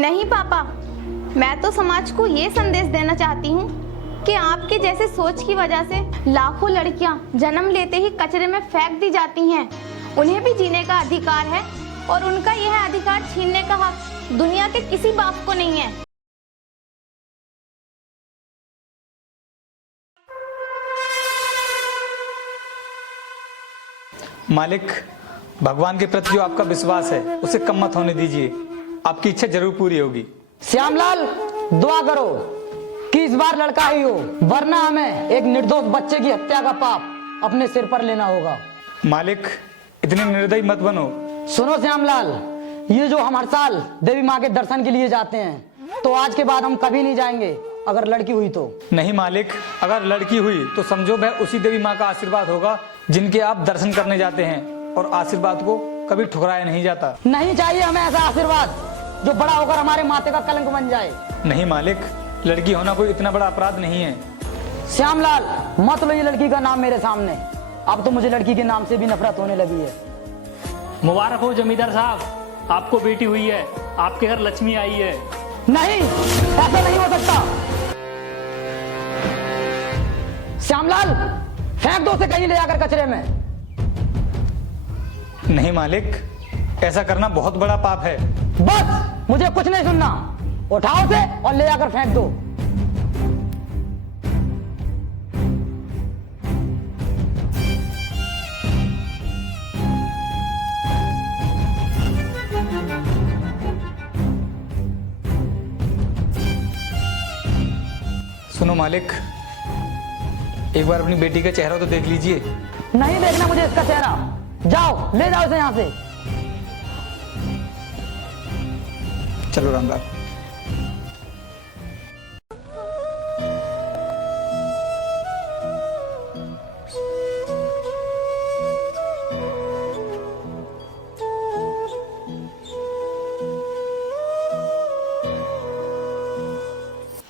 नहीं पापा, मैं तो समाज को ये संदेश देना चाहती हूँ कि आपके जैसे सोच की वजह से लाखों लड़कियाँ जन्म लेते ही कचरे में फेंक दी जाती हैं। उन्हें भी जीने का अधिकार है और उनका यह अधिकार छीनने का हक दुनिया के किसी बाप को नहीं है। मालिक, भगवान के प्रति जो आपका विश्वास है उसे कम मत होने दीजिए। आपकी इच्छा जरूर पूरी होगी। श्यामलाल, दुआ करो कि इस बार लड़का ही हो, वरना हमें एक निर्दोष बच्चे की हत्या का पाप अपने सिर पर लेना होगा। मालिक, इतने निर्दयी मत बनो। सुनो श्यामलाल, ये जो हम हर साल देवी माँ के दर्शन के लिए जाते हैं, तो आज के बाद हम कभी नहीं जाएंगे अगर लड़की हुई तो। नहीं मालिक, अगर लड़की हुई तो समझो वह उसी देवी माँ का आशीर्वाद होगा जिनके आप दर्शन करने जाते हैं, और आशीर्वाद को कभी ठुकराया नहीं जाता। नहीं चाहिए हमें ऐसा आशीर्वाद जो बड़ा होकर हमारे माथे का कलंक बन जाए। नहीं मालिक, लड़की होना कोई इतना बड़ा अपराध नहीं है। श्यामलाल, मत लो ये लड़की का नाम मेरे सामने। अब तो मुझे लड़की के नाम से भी नफरत होने लगी है। मुबारक हो जमींदार साहब, आपको बेटी हुई है, आपके घर लक्ष्मी आई है। नहीं, ऐसा नहीं हो सकता। श्यामलाल, फेंक दो उसे कहीं ले जाकर कचरे में। नहीं मालिक, ऐसा करना बहुत बड़ा पाप है। बस, मुझे कुछ नहीं सुनना। उठाओ उसे और ले जाकर फेंक दो। सुनो मालिक, एक बार अपनी बेटी का चेहरा तो देख लीजिए। नहीं देखना मुझे इसका चेहरा। जाओ, ले जाओ इसे यहाँ से। चलो रामलाल।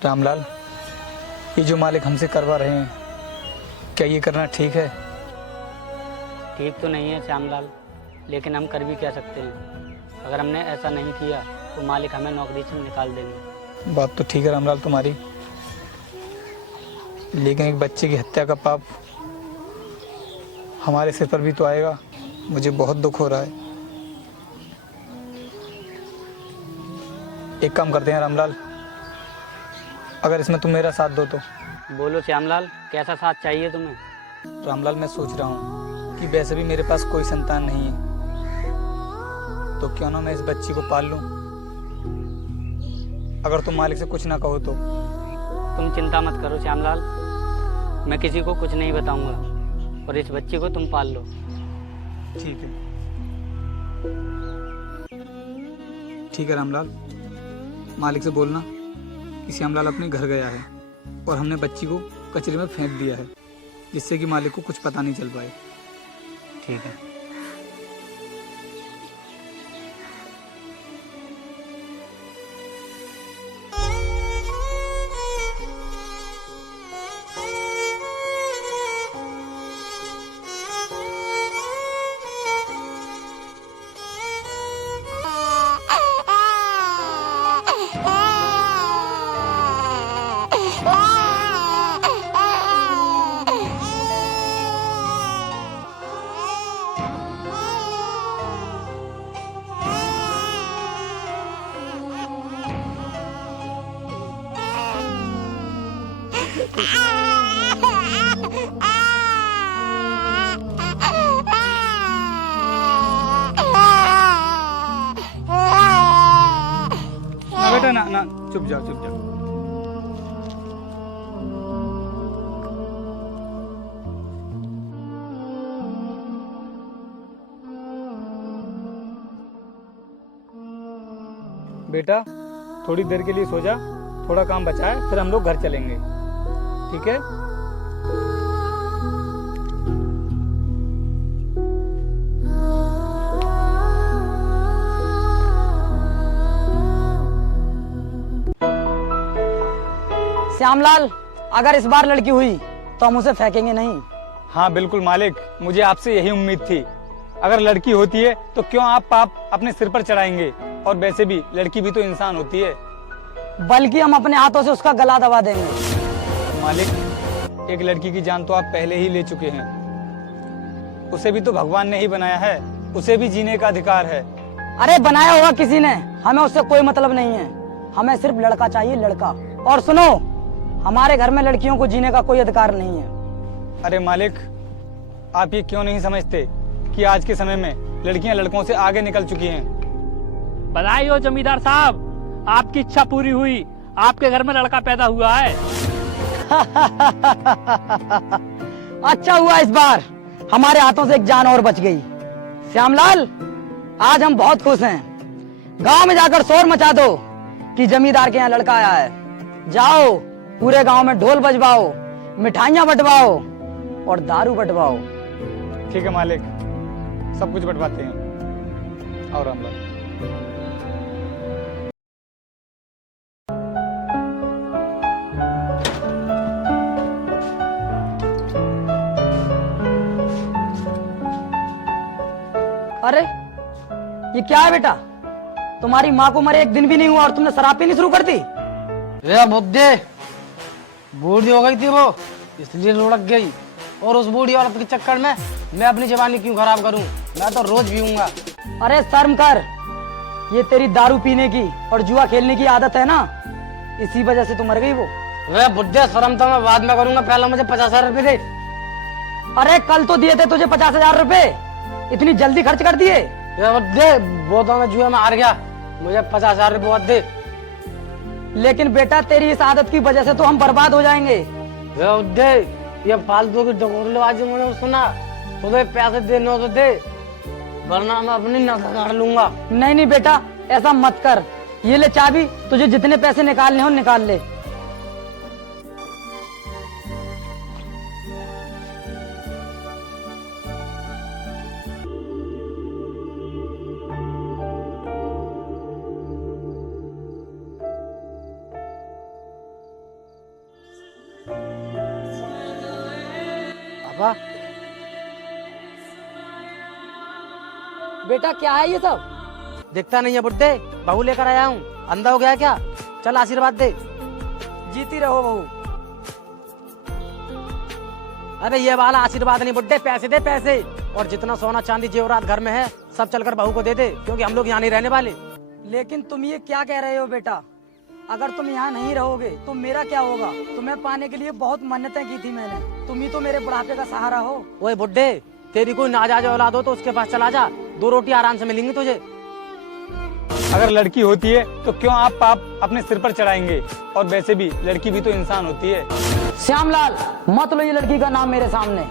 रामलाल, ये जो मालिक हमसे करवा रहे हैं, क्या ये करना ठीक है? ठीक तो नहीं है श्यामलाल, लेकिन हम कर भी क्या सकते हैं। अगर हमने ऐसा नहीं किया तो मालिक हमें नौकरी से निकाल देंगे। बात तो ठीक है रामलाल तुम्हारी, लेकिन एक बच्चे की हत्या का पाप हमारे सिर पर भी तो आएगा। मुझे बहुत दुख हो रहा है। एक काम करते हैं रामलाल, अगर इसमें तुम मेरा साथ दो तो। बोलो श्यामलाल, कैसा साथ चाहिए तुम्हें? रामलाल, मैं सोच रहा हूँ कि वैसे भी मेरे पास कोई संतान नहीं है, तो क्यों ना मैं इस बच्ची को पाल लूं, अगर तुम मालिक से कुछ ना कहो तो। तुम चिंता मत करो श्यामलाल, मैं किसी को कुछ नहीं बताऊंगा, और इस बच्ची को तुम पाल लो। ठीक है, ठीक है रामलाल, मालिक से बोलना कि श्यामलाल अपने घर गया है और हमने बच्ची को कचरे में फेंक दिया है, जिससे कि मालिक को कुछ पता नहीं चल पाए। ठीक है। बेटा ना ना, चुप जाओ चुप जाओ। बेटा, थोड़ी देर के लिए सो जा, थोड़ा काम बचा है, फिर हम लोग घर चलेंगे, ठीक है? श्यामलाल, अगर इस बार लड़की हुई तो हम उसे फेंकेंगे नहीं। हाँ बिल्कुल मालिक, मुझे आपसे यही उम्मीद थी। अगर लड़की होती है तो क्यों आप पाप अपने सिर पर चढ़ाएंगे। और वैसे भी लड़की भी तो इंसान होती है। बल्कि हम अपने हाथों से उसका गला दबा देंगे। मालिक, एक लड़की की जान तो आप पहले ही ले चुके हैं। उसे भी तो भगवान ने ही बनाया है, उसे भी जीने का अधिकार है। अरे बनाया होगा किसी ने, हमें उससे कोई मतलब नहीं है। हमें सिर्फ लड़का चाहिए, लड़का। और सुनो, हमारे घर में लड़कियों को जीने का कोई अधिकार नहीं है। अरे मालिक, आप ये क्यों नहीं समझते कि आज के समय में लड़कियां लड़कों से आगे निकल चुकी हैं। बधाई हो जमींदार साहब, आपकी इच्छा पूरी हुई, आपके घर में लड़का पैदा हुआ है। अच्छा हुआ इस बार हमारे हाथों से एक जान और बच गई। श्यामलाल, आज हम बहुत खुश हैं। गांव में जाकर शोर मचा दो कि जमींदार के यहाँ लड़का आया है। जाओ, पूरे गांव में ढोल बजवाओ, मिठाइयाँ बंटवाओ और दारू बंटवाओ। ठीक है मालिक, सब कुछ बंटवाते हैं। और रामलाल, अरे ये क्या है बेटा? तुम्हारी माँ को मरे एक दिन भी नहीं हुआ और तुमने शराब पीनी शुरू कर दी। ये बुद्धे, बूढ़ी हो गई थी वो, इसलिए लुढ़क गई। और उस बूढ़ी औरत के चक्कर में मैं अपनी जवानी क्यों खराब करूं? मैं तो रोज पीऊंगा। अरे शर्म कर, ये तेरी दारू पीने की और जुआ खेलने की आदत है ना, इसी वजह से तो मर गई वो। वे बुद्धे, शर्म तो मैं बाद में करूंगा, पहले मुझे 50,000 रुपए दे। अरे कल तो दिए थे तुझे 50,000 रुपए, इतनी जल्दी खर्च कर दिए? ये बुद्धे, वो तो मैं जुए में हार गया, मुझे 50,000 रुपए मत दे। लेकिन बेटा तेरी इस आदत की वजह से तो हम बर्बाद हो जाएंगे। ये बुद्धे, ये फालतू की डकोरलेबाजी मैंने सुना, तुझे पैसे देने हो तो दे, वरना मैं अपनी नस काट लूंगा। नहीं नहीं बेटा, ऐसा मत कर। ये ले चाबी, तुझे जितने पैसे निकालने हो निकाल ले। पापा, बेटा क्या है ये सब? दिखता नहीं है बुद्धे, बहू लेकर आया हूँ। अंधा हो गया क्या? चल आशीर्वाद दे। जीती रहो बहू। अबे ये वाला आशीर्वाद नहीं बुड्ढे, पैसे दे पैसे। और जितना सोना चांदी जेवरात घर में है सब चलकर बहू को दे दे, क्योंकि हम लोग यहाँ नहीं रहने वाले। लेकिन तुम ये क्या कह रहे हो बेटा? अगर तुम यहाँ नहीं रहोगे तो मेरा क्या होगा? तुम्हें पाने के लिए बहुत मन्नतें की थी मैंने, तुम ही तो मेरे बुढ़ापे का सहारा हो। ओए बुड्ढे, तेरी कोई नाजायज औलाद हो तो उसके पास चला जा, 2 रोटी आराम से मिलेंगी तुझे। अगर लड़की होती है तो क्यों आप पाप अपने सिर पर चढ़ाएंगे? और वैसे भी लड़की भी तो इंसान होती है। श्यामलाल, मत लो ये लड़की का नाम मेरे सामने।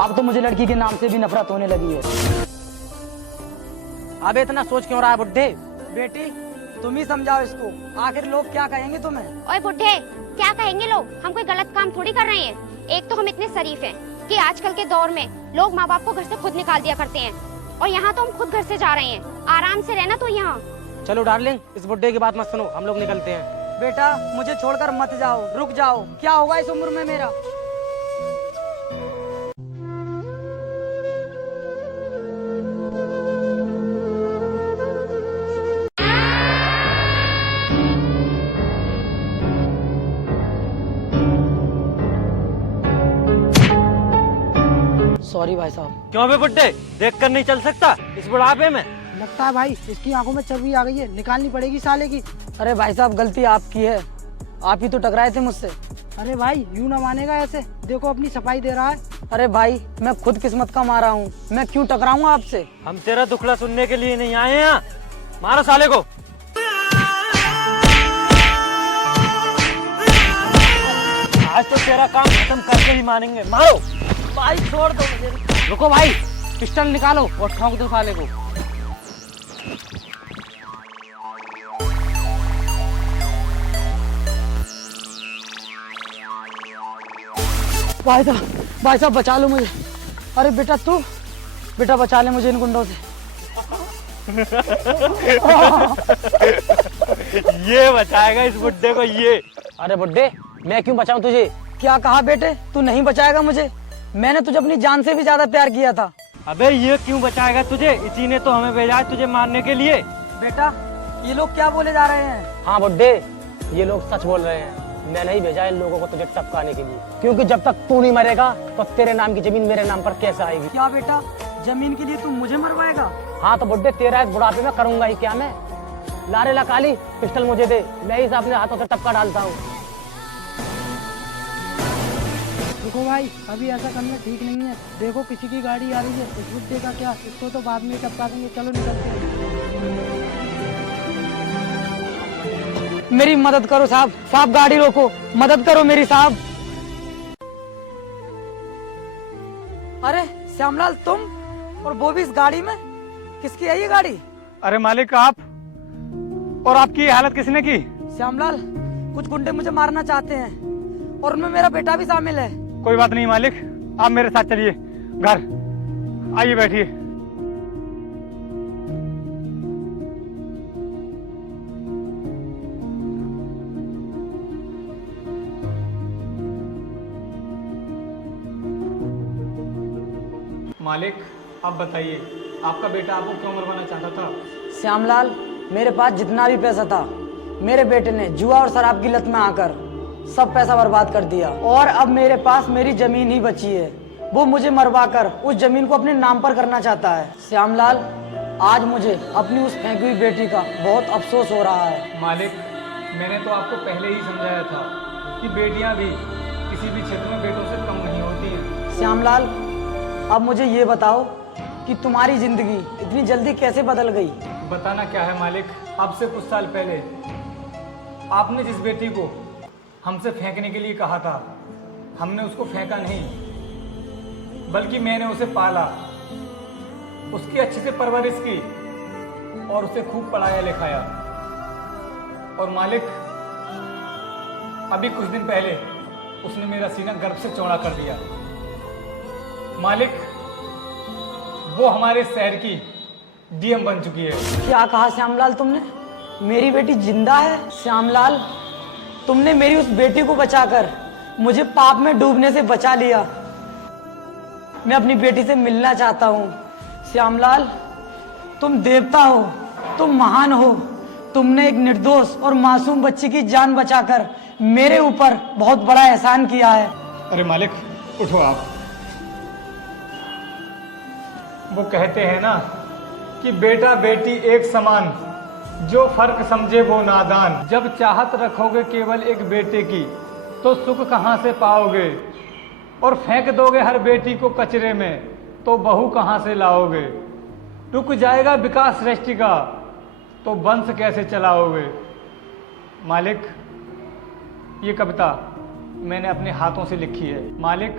अब तो मुझे लड़की के नाम से भी नफरत होने लगी है। अब इतना सोच क्यों रहा है बुड्ढे? बेटी तुम ही समझाओ इसको, आखिर लोग क्या कहेंगे तुम्हें? ओए बुड्ढे, क्या कहेंगे लोग? हम कोई गलत काम थोड़ी कर रहे हैं। एक तो हम इतने शरीफ हैं कि आजकल के दौर में लोग माँ बाप को घर से खुद निकाल दिया करते हैं, और यहाँ तो हम खुद घर से जा रहे हैं। आराम से रहना तो यहाँ। चलो डार्लिंग, इस बुड्ढे की बात मत सुनो, हम लोग निकलते हैं। बेटा मुझे छोड़कर मत जाओ, रुक जाओ। क्या होगा इस उम्र में मेरा? सॉरी भाई साहब। क्यों बे बुड्ढे, देख कर नहीं चल सकता इस बुढ़ापे में? लगता है भाई इसकी आंखों में चर्बी आ गई है, निकालनी पड़ेगी साले की। अरे भाई साहब, गलती आपकी है, आप ही तो टकराए थे मुझसे। अरे भाई यूं ना मानेगा ऐसे, देखो अपनी सफाई दे रहा है। अरे भाई मैं खुद किस्मत का मारा हूँ, मैं क्यों टकराऊंगा आपसे? हम तेरा दुखड़ा सुनने के लिए नहीं आए हैं। मारो साले को। आज तो तेरा काम खत्म करके ही मानेंगे। मारो भाई छोड़ दो मुझे। रुको भाई, पिस्टल निकालो और ठोक दो साले को। भाई साहब बचा लो मुझे। अरे बेटा तू, बेटा बचा ले मुझे इन गुंडों से। ये बचाएगा इस बुड्ढे को ये। अरे बुड्ढे, मैं क्यों बचाऊं तुझे? क्या कहा बेटे? तू नहीं बचाएगा मुझे? मैंने तुझे अपनी जान से भी ज्यादा प्यार किया था। अबे ये क्यों बचाएगा तुझे? इसी ने तो हमें भेजा है तुझे मारने के लिए। बेटा ये लोग क्या बोले जा रहे हैं? हाँ बुड्ढे, ये लोग सच बोल रहे हैं। मैं नहीं भेजा इन लोगों को तुझे टपकाने के लिए, क्योंकि जब तक तू नहीं मरेगा तो तेरे नाम की जमीन मेरे नाम पर कैसे आएगी? क्या बेटा, जमीन के लिए तुम मुझे मरवाएगा? हाँ तो बुड्ढे, तेरा इस बुढ़ापे में करूंगा ही क्या मैं? लारे ला काली, पिस्टल मुझे दे, मैं ही अपने हाथों से टपका डालता हूँ। देखो भाई, अभी ऐसा करना ठीक नहीं है। देखो किसी की गाड़ी आ रही है, इस बुड्ढे का क्या, इसको तो बाद में टपका देंगे। चलो निकलते हैं। मेरी मदद करो साहब, साहब गाड़ी रोको, मदद करो मेरी साहब। अरे श्यामलाल, तुम और वो भी इस गाड़ी में? किसकी है ये गाड़ी? अरे मालिक, आप और आपकी ये हालत किसने की? श्यामलाल, कुछ गुंडे मुझे मारना चाहते हैं और उनमें मेरा बेटा भी शामिल है। कोई बात नहीं मालिक, आप मेरे साथ चलिए घर, आइए बैठिए। मालिक, आप बताइए, आपका बेटा आपको क्यों मरवाना चाहता था? श्यामलाल, मेरे पास जितना भी पैसा था, मेरे बेटे ने जुआ और शराब की लत में आकर सब पैसा बर्बाद कर दिया और अब मेरे पास मेरी जमीन ही बची है। वो मुझे मरवाकर उस जमीन को अपने नाम पर करना चाहता है। श्यामलाल, आज मुझे अपनी उस फेंकी हुई बेटी का बहुत अफसोस हो रहा है। मालिक, मैंने तो आपको पहले ही समझाया था कि बेटियां भी किसी भी क्षेत्र में बेटों से कम नहीं होती हैं। श्यामलाल, अब मुझे ये बताओ कि तुम्हारी जिंदगी इतनी जल्दी कैसे बदल गई? बताना क्या है मालिक, अब से कुछ साल पहले आपने जिस बेटी को हमसे फेंकने के लिए कहा था, हमने उसको फेंका नहीं, बल्कि मैंने उसे पाला, उसकी अच्छे से परवरिश की और उसे खूब पढ़ाया लिखाया। और मालिक, अभी कुछ दिन पहले उसने मेरा सीना गर्व से चौड़ा कर दिया। मालिक, वो हमारे शहर की डीएम बन चुकी है। क्या कहा श्यामलाल तुमने? मेरी बेटी जिंदा है? श्यामलाल, तुमने मेरी उस बेटी को बचाकर मुझे पाप में डूबने से बचा लिया। मैं अपनी बेटी से मिलना चाहता हूँ। श्यामलाल, तुम देवता हो, तुम महान हो। तुमने एक निर्दोष और मासूम बच्ची की जान बचाकर मेरे ऊपर बहुत बड़ा एहसान किया है। अरे मालिक, उठो आप। वो कहते हैं ना कि बेटा बेटी एक समान, जो फर्क समझे वो नादान। जब चाहत रखोगे केवल एक बेटे की, तो सुख कहाँ से पाओगे? और फेंक दोगे हर बेटी को कचरे में, तो बहू कहाँ से लाओगे? रुक जाएगा विकास सृष्टि का, तो वंश कैसे चलाओगे? मालिक, ये कविता मैंने अपने हाथों से लिखी है। मालिक,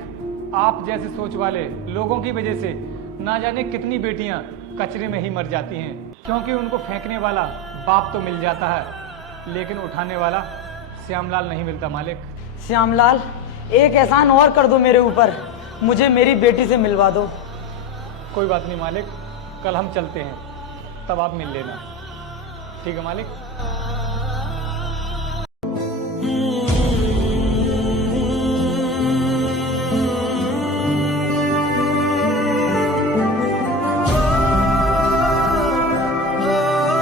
आप जैसे सोच वाले लोगों की वजह से ना जाने कितनी बेटियां कचरे में ही मर जाती हैं, क्योंकि उनको फेंकने वाला बाप तो मिल जाता है, लेकिन उठाने वाला श्यामलाल नहीं मिलता। मालिक, श्यामलाल, एक एहसान और कर दो मेरे ऊपर, मुझे मेरी बेटी से मिलवा दो। कोई बात नहीं मालिक, कल हम चलते हैं, तब आप मिल लेना। ठीक है मालिक।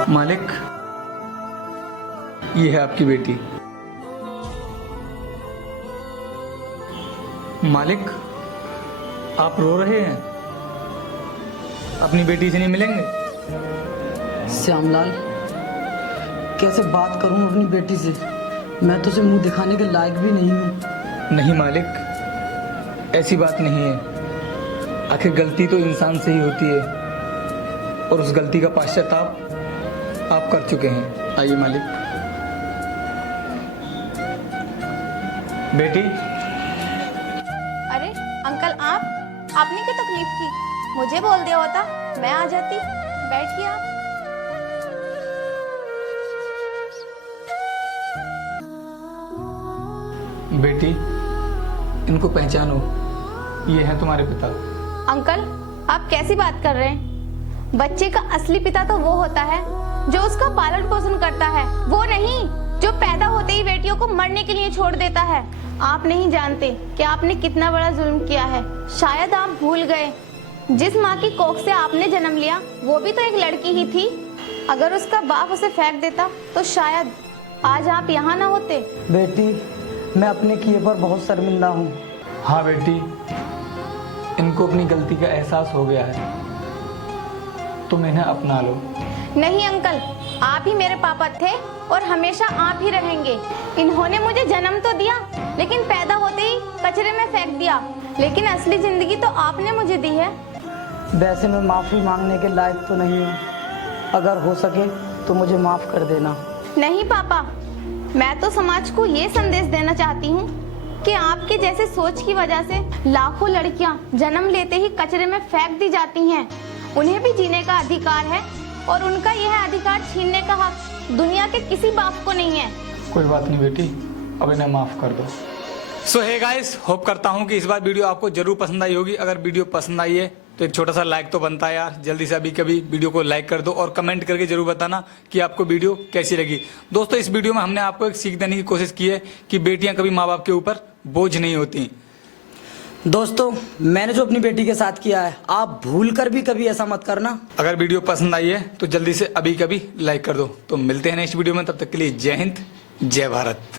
मालिक, ये है आपकी बेटी। मालिक, आप रो रहे हैं, अपनी बेटी से नहीं मिलेंगे? श्यामलाल, कैसे बात करूं अपनी बेटी से? मैं तो उसे मुंह दिखाने के लायक भी नहीं हूं। नहीं मालिक, ऐसी बात नहीं है। आखिर गलती तो इंसान से ही होती है, और उस गलती का पश्चाताप आप कर चुके हैं। आइए मालिक। बेटी। अरे अंकल, आपने क्या तकलीफ की? मुझे बोल दिया होता, मैं आ जाती। बैठिए आप। बेटी, इनको पहचानो, ये हैं तुम्हारे पिता। अंकल, आप कैसी बात कर रहे हैं? बच्चे का असली पिता तो वो होता है जो उसका पालन पोषण करता है, वो नहीं जो पैदा होते ही बेटियों को मरने के लिए छोड़ देता है। आप नहीं जानते कि आपने कितना बड़ा जुल्म किया है। शायद आप भूल गए, जिस माँ की कोख से आपने जन्म लिया वो भी तो एक लड़की ही थी। अगर उसका बाप उसे फेंक देता तो शायद आज आप यहाँ ना होते। बेटी, मैं अपने किए पर बहुत शर्मिंदा हूँ। हाँ बेटी, इनको अपनी गलती का एहसास हो गया है, तुम इन्हें अपना लो। नहीं अंकल, आप ही मेरे पापा थे और हमेशा आप ही रहेंगे। इन्होंने मुझे जन्म तो दिया, लेकिन पैदा होते ही कचरे में फेंक दिया। लेकिन असली जिंदगी तो आपने मुझे दी है। वैसे मैं माफ़ी मांगने के लायक तो नहीं हूँ, अगर हो सके तो मुझे माफ़ कर देना। नहीं पापा, मैं तो समाज को ये संदेश देना चाहती हूँ कि आपकी जैसे सोच की वजह से लाखों लड़कियाँ जन्म लेते ही कचरे में फेंक दी जाती हैं। उन्हें भी जीने का अधिकार है और उनका यह अधिकार छीनने का हक दुनिया के किसी बाप को नहीं है। कोई बात नहीं बेटी, अब इन्हें माफ़ कर दो। सो हे गाइस, होप करता हूँ कि इस बार वीडियो आपको जरूर पसंद आई होगी। अगर वीडियो पसंद आई है तो एक छोटा सा लाइक तो बनता है यार। जल्दी से अभी कभी वीडियो को लाइक कर दो और कमेंट करके जरूर बताना कि आपको वीडियो कैसी लगी। दोस्तों, इस वीडियो में हमने आपको एक सीख देने की कोशिश की है कि बेटियां कभी माँ बाप के ऊपर बोझ नहीं होती। दोस्तों, मैंने जो अपनी बेटी के साथ किया है, आप भूल कर भी कभी ऐसा मत करना। अगर वीडियो पसंद आई है तो जल्दी से अभी कभी लाइक कर दो। तो मिलते हैं नेक्स्ट वीडियो में, तब तक के लिए जय हिंद, जय भारत।